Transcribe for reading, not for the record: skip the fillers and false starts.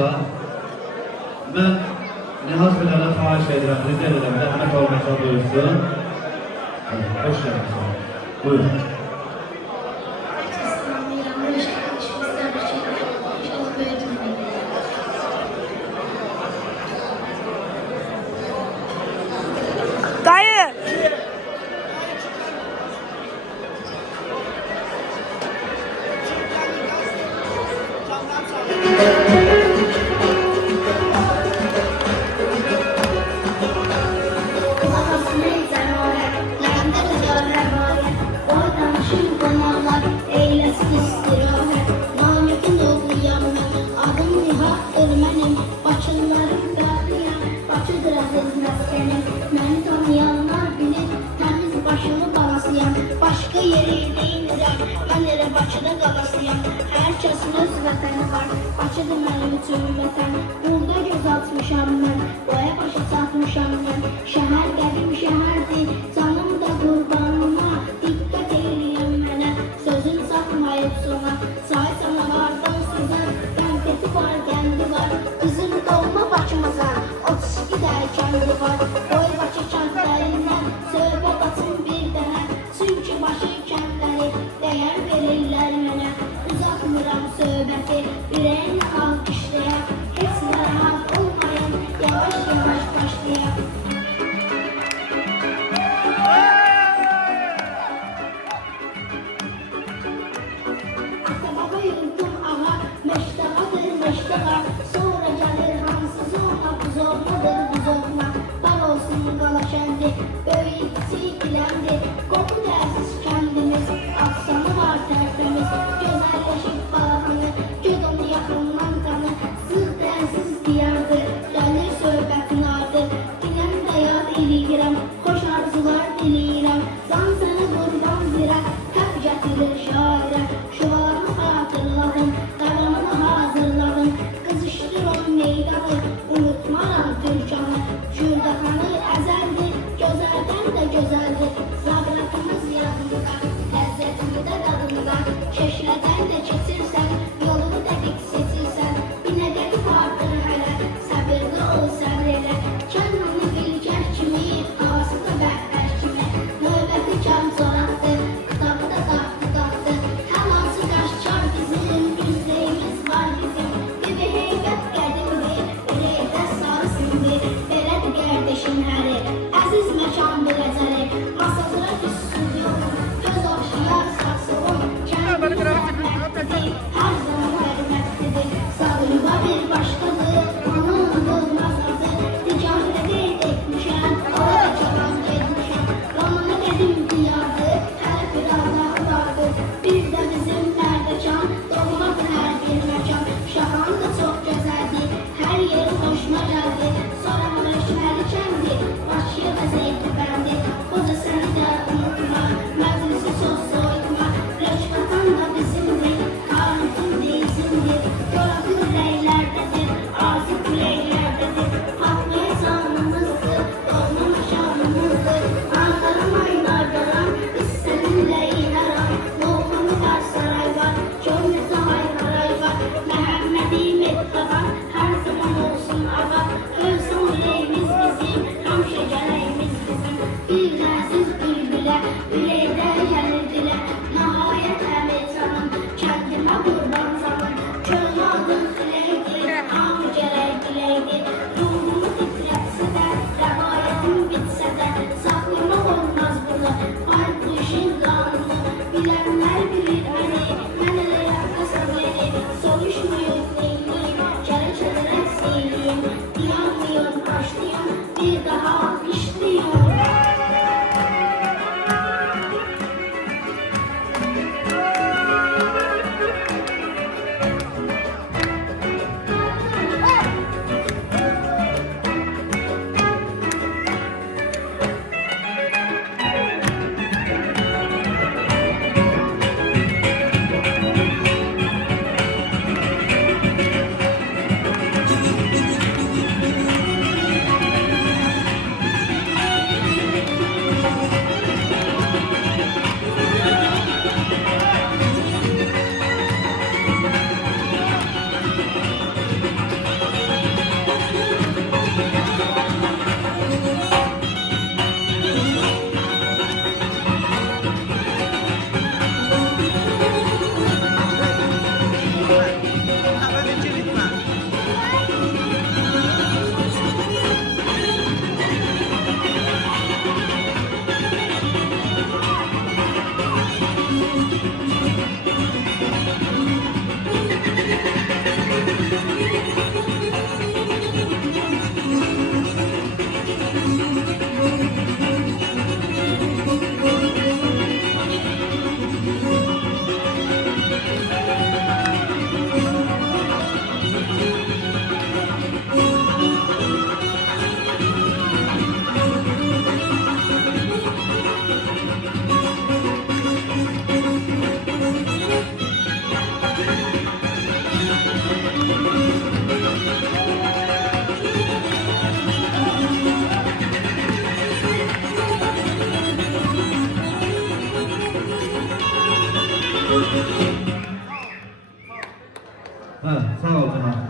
merhaba. Ben Nihat Bilal'e xahiş edirəm, rica edirəm, zəhmət olmasa buyursun. Hoş geldiniz. Buyurun. Dayı. Başka yere değinirəm, mən elə Bakıda qalasıyam. Hər kəsin öz vətəni var, Bakıdır mənim üçün vətən. Burada göz atmışam mən, boya başa çatmışam mən. Şəhər qədim şəhərdir, canım da qurbanıma. Diqqət eyləyəm mənə, sözün satmayıb sona. Say sana vardan sizə, qəmkəti var, qəndi var. Qızım doğma Bakımıza, 32 dəy kəndi var. Boy Bakı kəndlərindən, söhbət açın bir dənə. Çünki başı kəndləri dəyər verirlər mənə. Uzatmıram söhbəti, ürəyini alqışlayaq. Heç narahat olmayan, yavaş yavaş başlayaq. Ata-baba yurdum ağa, məştəqadır məştəqa. Sonra gəlir hansı zona, bu zonadır bu zona. Dar olsun qala kəndi, böyük kiçik biləndi. Qopu dərsiz kəndimiz, afsanı var tərtəmiz. Gözəlləşib bağını, göd onu yaxından tanı. Sığ dərsiz diyardır, gəlir söhbətin adı. Dinəm də yad eləyirəm, xoş arzular diləyirəm. Can səni qurban zirə, təb gətirir şairə. Şualarını xatırladım, davamını hazırladım. Qızışdır o meydanı, unutmaram Türkanı. Şurdaxanı əzəldir, gözəldən də gözəldir. Zabratımız yadında, ləzzətini də dadında. Keşlə Hə, sağ ol, Canan.